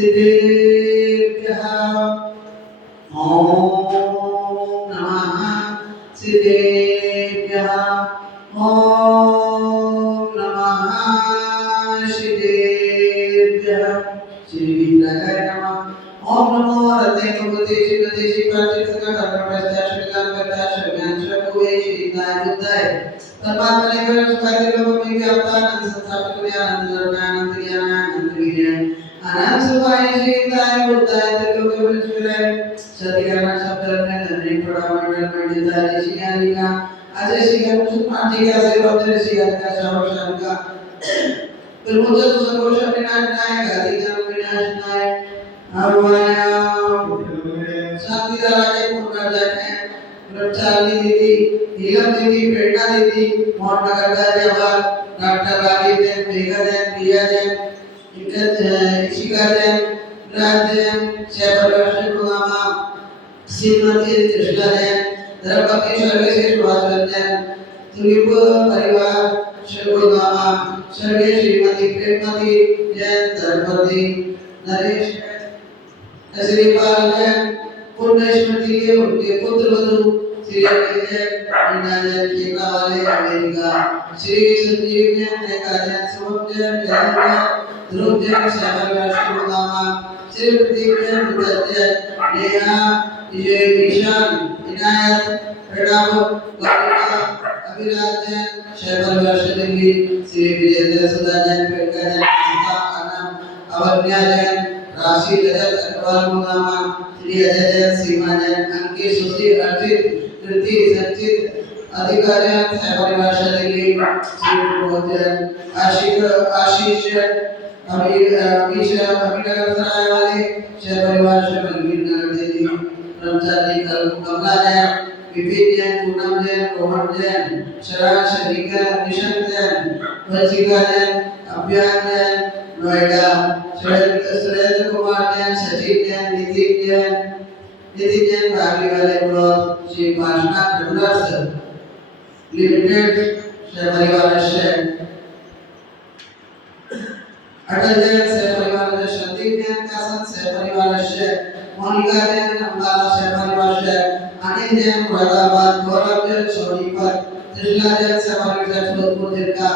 सिद्धेभ्यः ओम नमः सिद्धेभ्यः ओम नमः सिद्धेभ्यः श्री विग्रहाय नमः ओम नमो रते भगवते श्रीमते श्रीपार्थिव सकल श्रीनाय बुद्धाय परमात्मने परम सुखाय लोकमें व्याप्ता अनंत संस्थापक ज्ञान अनंत ज्ञान अनंत विजय अनंत सुखाय श्रीनाय बुद्धाय त्रिलोक विश्वराय सतिकरण शब्द में धन्य प्रणाम मंडित ऋषि आदि का आज ऋषि का मुसलमान जी का आशीर्वाद ऋषि आदि का शासन का फिर मुझे तो संतोष विनाशनाय गादी का विनाशनाय अवया शांति दराजे पूर्ण जाने प्रचारनी दीदी नीलम दीदी प्रेरणा दीदी मोहन नगर का जवाब doctor Ragi then Megha then Priya then Ishika then Raj then शेफरवर्षन कुमामा श्रीमती कृष्णा देन धर्मपति सर्वेश्वर सुभाष देन तुलिप परिवार शर्गुमामा स्वर्गीय श्रीमती प्रेममती जैन धर्मपति नरेश श्रीपाल जैन पुण्यश्मृति के उनके पुत्र वधु श्री अनिल केका वाले अमेरिका श्री संजीव जैन नेका जैन शुभम जैन जैन ध्रुव जैन श्यामल राष्ट्रकुमामा श्री प्रदीप जैन बुद्ध जैन नेहा विजय ईशान इनायत प्रणव गौरिका अभिराज जैन श्यामल राष्ट्रलिंगी श्री विजेंद्र सुधा जैन प्रियंका जैन सीता अनम अवन्या जैन राशि रजत अकबर मुगामा श्री अजय जैन सीमा जैन अंकित सुशील अर्जित कृति संचित अधिकारी परिवार शैली श्री भोजन आशीष अभिनगर सराय वाले शहर परिवार शैली नगर दिल्ली ब्रह्मचारी कमला जैन विपिन जैन पूनम जैन रोहन जैन शरण शनिका निशंत जैन वंशिका जैन अभियान जैन नोएडा सुरेंद्र कुमार जैन सचिन जैन नितिन जैन भागली वाले ब्लॉक श्री पाशना ट्रेवलर्स लिमिटेड से परिवार से अटल जैन से परिवार से संदीप जैन कासन से परिवार से मोनिका जैन अम्बाला से परिवार से अनिल जैन मुरादाबाद गौरव जैन सोनीपत त्रिशला जैन से परिवार से जोधपुर जिला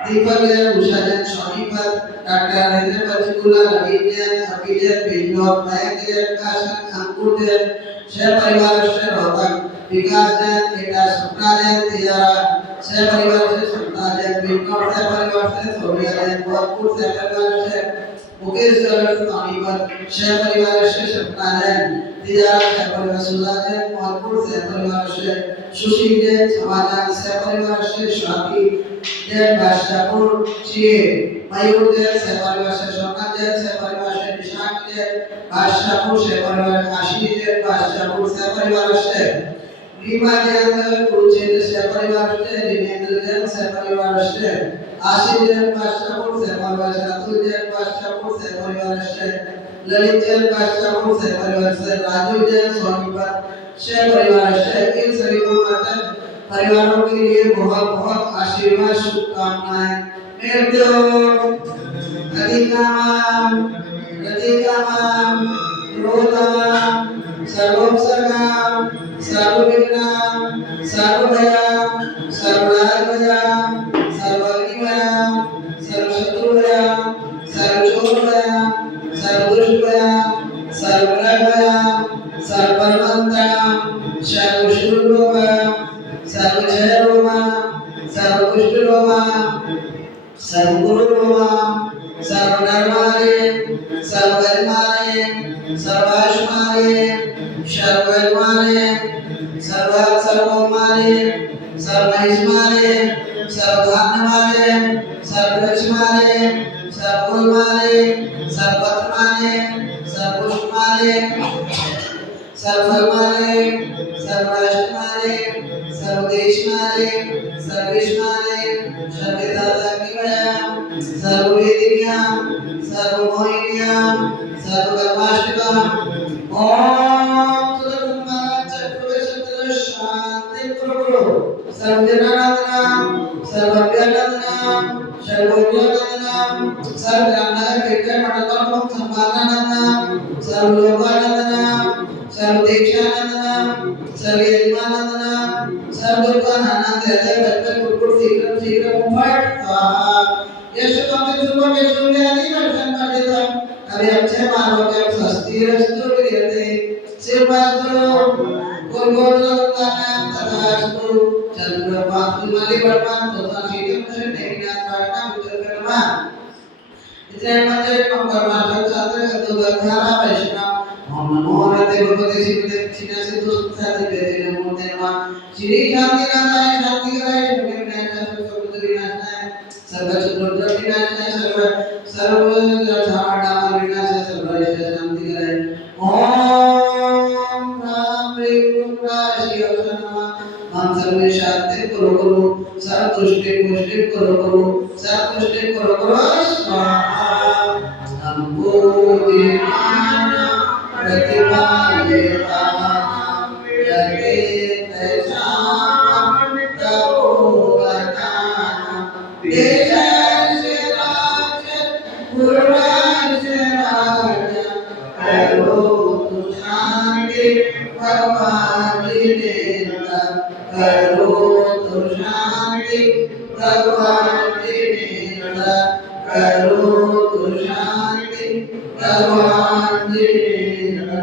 दीपक जैन उषा जैन सोनीपत डॉक्टर नरेंद्र पंचकूला रवि जैन अभी जैन बिजनौर मयंक जैन काशन अंकुर जैन शहर परिवार से रोहतक विकास जैन बेटा सपना जैन तिजारा शहर परिवार से सपना जैन बिजनौर शहर परिवार से सोनिया जैन भोजपुर शहर परिवार से मुकेश जैन सोनीपत शहर परिवार से सपना जैन तिजारा शहर परिवार सुधा जैन भोजपुर शहर परिवार से सुशील जैन समाधान शहर परिवार से स्वाति जैन बादशाहपुर श्री मयूर जैन शहर परिवार से सोमनाथ जैन शहर परिवार से निशांत जैन बादशाहपुर शहर परिवार आशीष जैन बादशाहपुर शहर परिवार से रीमा जैन कुरुक्षेत्र शहर परिवार से जिनेंद्र जैन शहर परिवार से आशीष जैन बादशाहपुर शहर परिवार से अतुल जैन बादशाहपुर शहर परिवार से ललित जैन बादशाहपुर शहर परिवार से राजू जैन सोनीपत शहर परिवार से इन सभी को परिवारों के लिए बहुत बहुत आशीर्वाद शुभकामनाएं अधिकामाम रोधाम सर्वोपसर्गाम सर्वविघ्नाम सर्वभयाम सर्वराजभयाम सर्वग्निभयाम सर्वशत्रुभयाम सर्वचोरभयाम सर्वदुष्टभयाम सर्वनरभयाम सर्वमंत्राम सर्वशूलभयाम सर्वक्षयरोगाम सर्वकुष्ठरोगाम सर्वगुरुरोगाम सर्वनरमारे सर्वगरिमारे सर्वाश्मारे सर्वगरिमारे सर्वोमारे सर्वहिष्मारे सर्वधान्यमारे सर्वलक्ष्मारे सर्वकुलमारे सर्वपत्रमारे सर्वपुष्पमारे सर्वफलमारे सर्वराष्ट्रमारे सर्वदेशमारे सर्वेशमारे सर्वदाताग्निमयाम सर्ववेदिन्याम सर्वमोहिन्याम सर्वकर्माष्टकम ओम सुदर्शनचक्रवर्ती शांति प्रभु सर्वजनानंदनाम सर्वव्यानंदनाम सर्वज्ञानंदनाम सर्वज्ञान विक्रय मंडल मुक्त संपादनंदनम सर्वलोकानंदनम सर्वदेशानंदनम सर्वयजमानंदनम सर्वदुःखानंदनम हृदय बचपन कुकुर शीघ्र शीघ्र मुफट स्वाहा यश पंकज सुपर के सूर्य आदि दर्शन कर देता अरे अच्छे मानव के स्वस्ति रस्तु विद्यते शिवपास्तु गुरुगोत्रनाम तथास्तु चंद्रपास्तु माली वर्तमान तथा शीघ्र से नेमिनाथ पाटना विचरणमा इतने मंदिर मंगलवार छात्र कतो गंधारा वैष्णव ओम नमो रते भगवते शिवते छिना से दोस्ता देवे नमो देवा श्री शांति नारायण शांति कराय शुभ विनाश सर्व विनाशाय सर्व चतुर्दश विनाशाय सर्व झाड़ा विनाशाय सर्व शांति कराय ओम राम ह्रीं शिव नमः हम सर्व शांति करो सर्व तुष्टि पुष्टि करो सर्व तुष्टि करो स्वाहा हम बोधिमान प्रतिपालिता जगत शाम तपोवना देशस्य राज्य पूर्वस्य राज्य करो तु शांति भगवान जिनेन्द्र करो तु शांति भगवान जिनेन्द्र करो तु शांति भगवान जिनेन्द्र